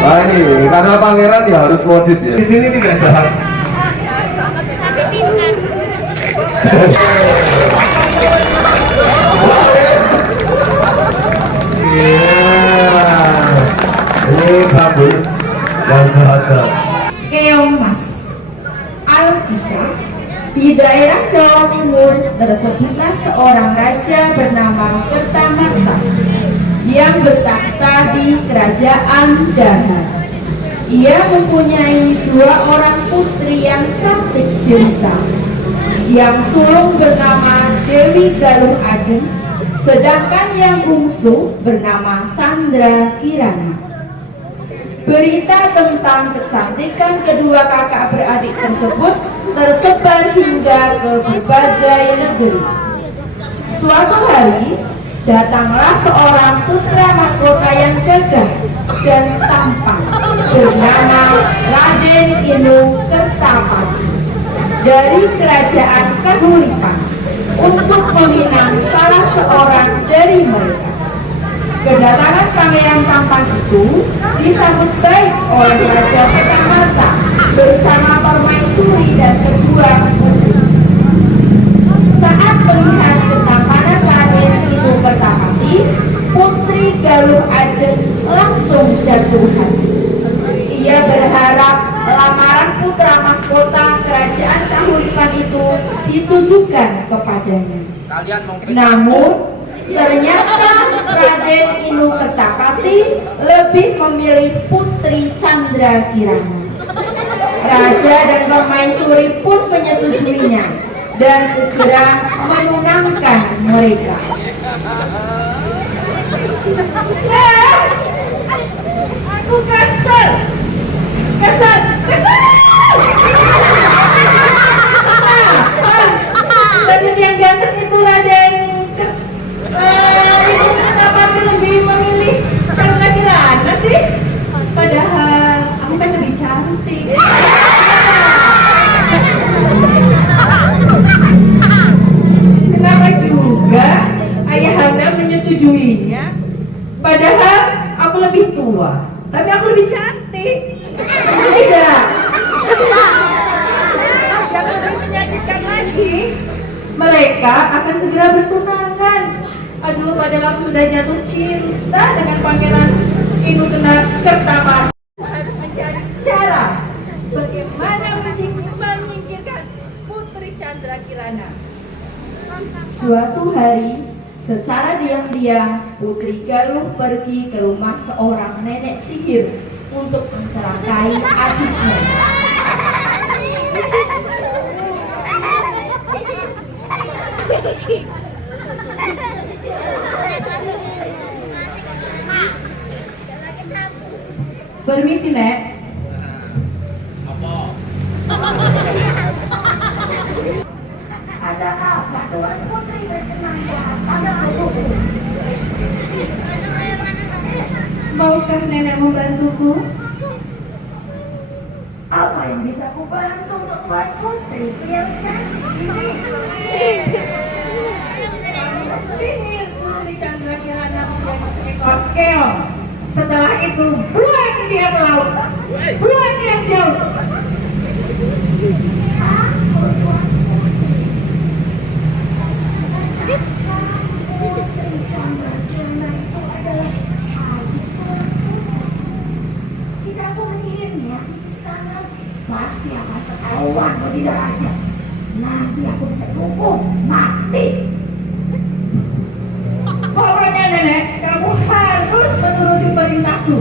Nah ini karena pangeran ya harus modis ya. Di sini tidak jahat. Ini bagus dan sehat-sehat. Keong Mas Alkisah. Di daerah Jawa Timur tersebutlah seorang raja bernama Kertamata yang bertakhta di kerajaan Daha. Ia mempunyai 2 orang putri yang cantik jelita. Yang sulung bernama Dewi Galuh Ajeng, sedangkan yang bungsu bernama Chandra Kirana. Berita tentang kecantikan kedua kakak beradik tersebut tersebar hingga ke berbagai negeri. Suatu hari, datanglah seorang putra mahkota yang gagah dan tampan bernama Raden Inu Kertapati dari kerajaan Kahuripan untuk meminang salah seorang dari mereka. Kedatangan pangeran tampan itu disambut baik oleh Raja Kertamata bersama permaisuri dan kedua putri. Saat melihat ketampanan Raden Inu Kertapati, Putri Galuh Ajeng langsung jatuh hati. Ia berharap lamaran putra mahkota kerajaan Kahuripan itu ditujukan kepadanya. Namun ternyata Raden Inu Kertapati lebih memilih Putri Chandra Kirana. Raja dan permaisuri pun menyetujuinya dan segera menunangkan mereka. Aku kesel. Raden yang ganteng itu Raden Inu Kertapati lebih memilih Chandra Kirana sih? Padahal aku kan lebih cantik. Kenapa juga ayahanda menyetujuinya? Padahal aku lebih tua, tapi aku lebih cantik. Tidak. Yang lebih menyakitkan lagi, mereka akan segera bertunangan. Aduh, padahal aku sudah jatuh cinta dengan pangeran Inu Kertapati. Harus mencari cara bagaimana menyingkirkan Putri Chandra Kirana. Suatu hari, secara diam-diam Putri Galuh pergi ke rumah seorang nenek sihir untuk mencelakai adiknya. Permisi, Nek. Ada apa Tuan Putri berkenan datang ke tubuhku? Maukah Nenek membantuku? Apa yang bisa aku bantu untuk Tuan Putri yang cantik ini? Sihir Putri Chandra Kirana menjadi seekor keong. Setelah itu buang dia ke laut, buang dia jauh. Aku Tuan Putri Chandra Kirana itu adalah adik Tuan Putri. Jika aku menyihirnya di istana, pasti akan ketahuan bagi raja. Nanti aku bisa dihukum mati. Pokoknya Nenek, kamu harus menuruti perintahku.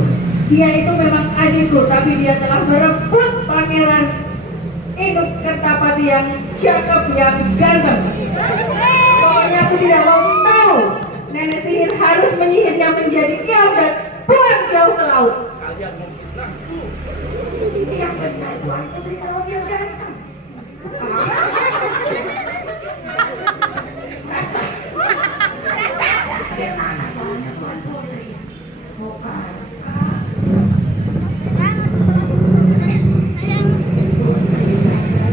Dia itu memang adikku, tapi dia telah merebut pangeran Inu Kertapati yang cakep, yang ganteng. Pokoknya aku tidak mau tahu. Nenek sihir harus menyihirnya menjadi keong dan buang jauh ke laut. Kalian memfitnahku. Yang benar Tuan Putri kalau dia ganteng. Rasa. Bagaimana caranya Tuan Putri? Bukankah Putri Chandra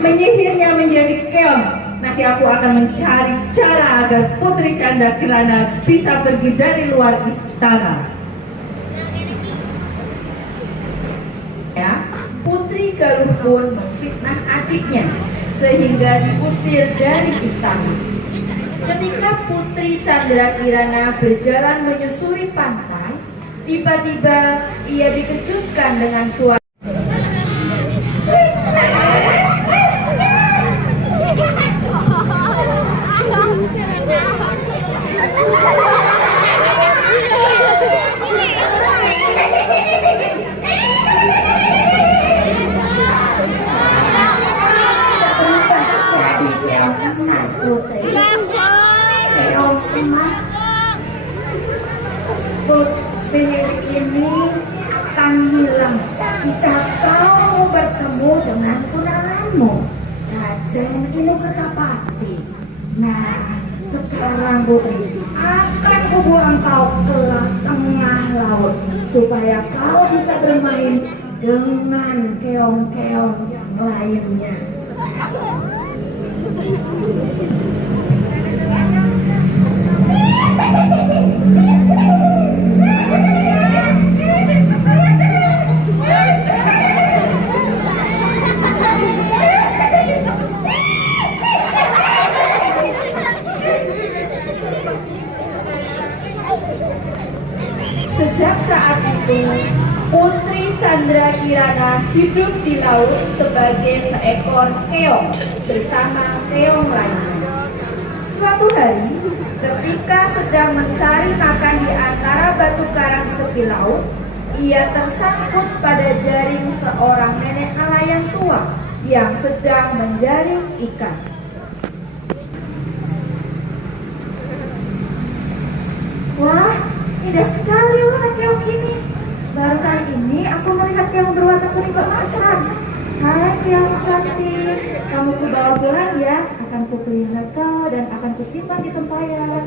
menyihirnya menjadi keong. Nanti aku akan mencari cara agar Putri Candra Kirana bisa pergi dari luar istana. Ya, Putri Galuh pun memfitnah adiknya sehingga diusir dari istana. Ketika Putri Candra Kirana berjalan menyusuri pantai, tiba-tiba ia dikejutkan dengan suara sihir ini akan hilang jika kau bertemu dengan tunanganmu, Raden Inokertapati. Nah, sekarang Putri akan kubuang kau ke tengah laut supaya kau bisa bermain dengan keong-keong yang lainnya. Sejak saat itu, Putri Candra Kirana hidup di laut sebagai seekor keong bersama keong lainnya. Suatu hari, ketika sedang mencari makan di antara batu karang di tepi laut, ia tersangkut pada jaring seorang nenek nelayan tua yang sedang menjaring ikan. Wah, indah sekali warna keong ini. Baru kali ini aku melihat keong berwarna kuning keemasan. Hai keong cantik, kamu kubawa pulang ya. Akan kupelihara kau dan akan kusimpan di tempayan.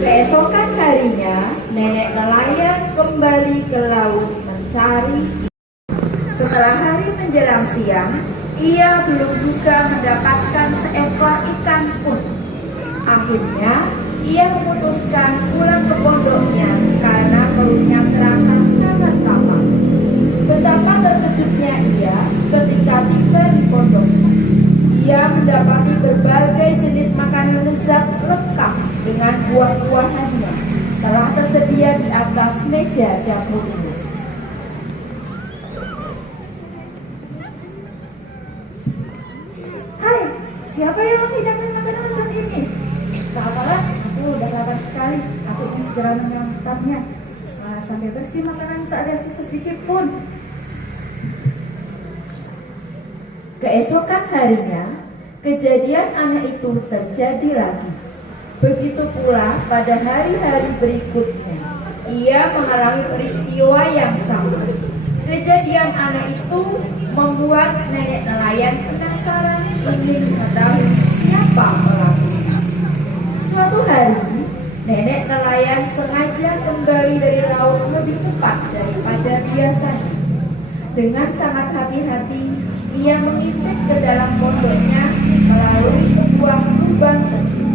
Keesokan harinya, nenek nelayan kembali ke laut mencari ikan. Setelah hari menjelang siang, ia belum juga mendapatkan seekor ikan pun. Akhirnya, ia memutuskan pulang ke pondoknya karena perutnya terasa sangat lapar. Betapa terkejutnya ia ketika tiba di pondoknya. Ia mendapati berbagai jenis makanan lezat lengkap dengan buah-buahannya telah tersedia di atas meja dapurnya. Hai, siapa yang menghidangkan makanan lezat ini? Tak apalah, aku udah lapar sekali. Aku ingin segera menyantapnya. Sampai bersih makanan tak ada sisa sedikit pun. Keesokan harinya, kejadian aneh itu terjadi lagi. Begitu pula pada hari-hari berikutnya, ia mengalami peristiwa yang sama. Kejadian aneh itu membuat nenek nelayan penasaran ingin mengetahui siapa pelakunya. Suatu hari, nenek nelayan sengaja kembali dari laut lebih cepat daripada biasanya. Dengan sangat hati-hati, ia mengintip ke dalam pondoknya melalui sebuah lubang kecil.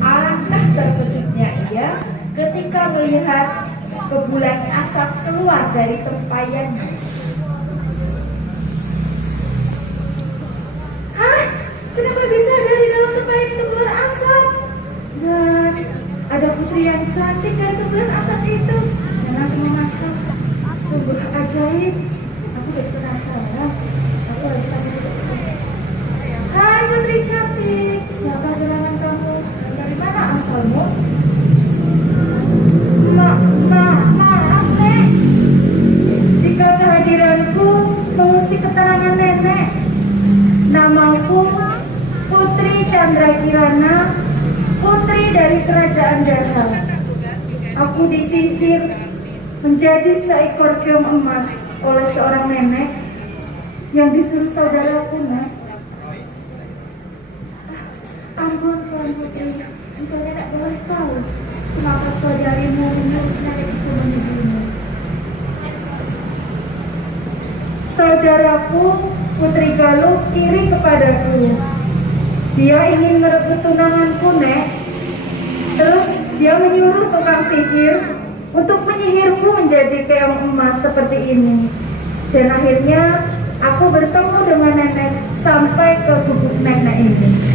Alangkah terkejutnya ia ketika melihat kepulan asap keluar dari tempayannya. Hah? Kenapa bisa dari dalam tempayan itu keluar asap? Dan ada putri yang cantik dari kepulan asap itu yang langsung memasak. Sungguh ajaib. Aku jadi penasaran. Aku harus tanya dulu. Hai putri cantik, siapa gerangan kamu? Dan dari mana asalmu? Maaf Nek. Jika kehadiranku mengusik keterangan nenek. Namaku Putri Candra Kirana, putri dari kerajaan Daha. Aku disihir menjadi seekor keong emas oleh seorang nenek yang disuruh saudaraku, Nek. Ampun Tuan Putri, jika nenek boleh tahu, kenapa saudarimu menyuruh nenek itu menyihirmu? saudaraku Putri Galuh iri kepadaku. Dia ingin merebut tunanganku, Nek. Terus dia menyuruh tukang sihir untuk menyihirku menjadi keong emas seperti ini. Dan akhirnya aku bertemu dengan nenek sampai ke gubuk nenek ini.